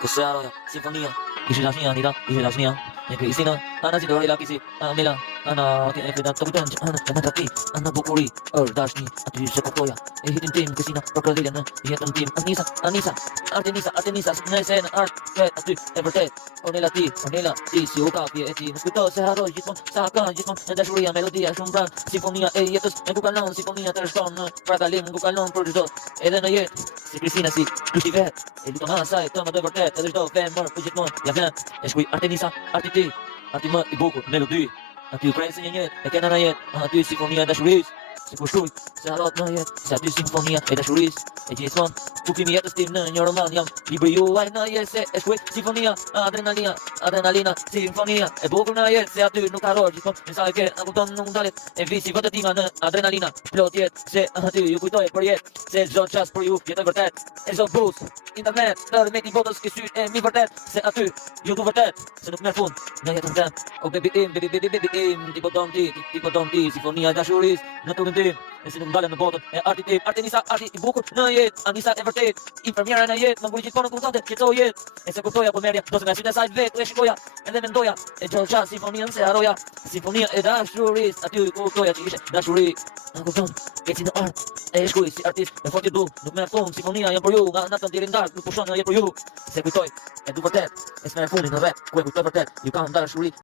Kusaro, sinfonia, ishidashnia, nida, ishidashnia. Isina, ana sidori la kisi, mela, ana keda tabutan, ana tapi, ana bukuri, dashni, ati sekotoya. Hidin tim kisina, prokradilian, yetan tim, Anisa, Artemisa, nesen, art, ati, evertet, onela ti, siuka, eti, mosquito, seharo, jitmon, saka, jitmon, dashuria, melodia, shumbra, sinfonia, yetus, bukalon, sinfonia, terstone, pragalim, bukalon, producer, eden yet, si Cristina, si, Crucivet, e luto massa, e toma do vertet, e do femmer, pujitmon, javien, esqui, Artemisa, Artiti, Artima, i buku, melodi, ati Ukrainë njet, e kena na jet, aty sinfonia e dashurisë, se kushtujt, se harat na jet, se aty sinfonia e dashurisë, e gjithmonë, kuptimi jetës tim në një roman jam, libri juaj në jet, se e shkuj, sinfonia, adrenalina, sinfonia, e bukur në jet, se aty nuk harroj gjithmonë, nësa e ke, a kupton nuk ndalet, e visi vëtë tima në adrenalina, plot jet, se aty ju kujtoj për jet, se çdo çast për ju jetoj vërtet, e çdo bus, internet, tërë me ti botës ke sy e mi vërtet, se aty ju du vërtet, se nuk merr fund në jetën tem. O baby im, ti po don ti, sinfonia e dashurisë në turnin tim, e si nuk ndalem në botën e artit tim, Artemisa, arti i bukur në jetë, Anisa e vërtet, infermiera në jetë, më nguri gjithmonë në kuptonte, qetoj jetë, e se kuptoja po merja, do se nga sytë e saj vetë, e shikoja, edhe mendoja, e gjolla sinfoninë se haroja, sinfonia e dashurisë, aty u kuptoja që ishte dashuri, në kupton, eci në art, e shkuj si artist, e fort du, nuk merr fund, sinfonia jam për ju, nga natën deri në darkë, nuk pushon në jetë për ju, se kujtoj, e du vërtet, e s'merr fundin në rreth, ku e kujtoj vërtet, ju kam dashuri.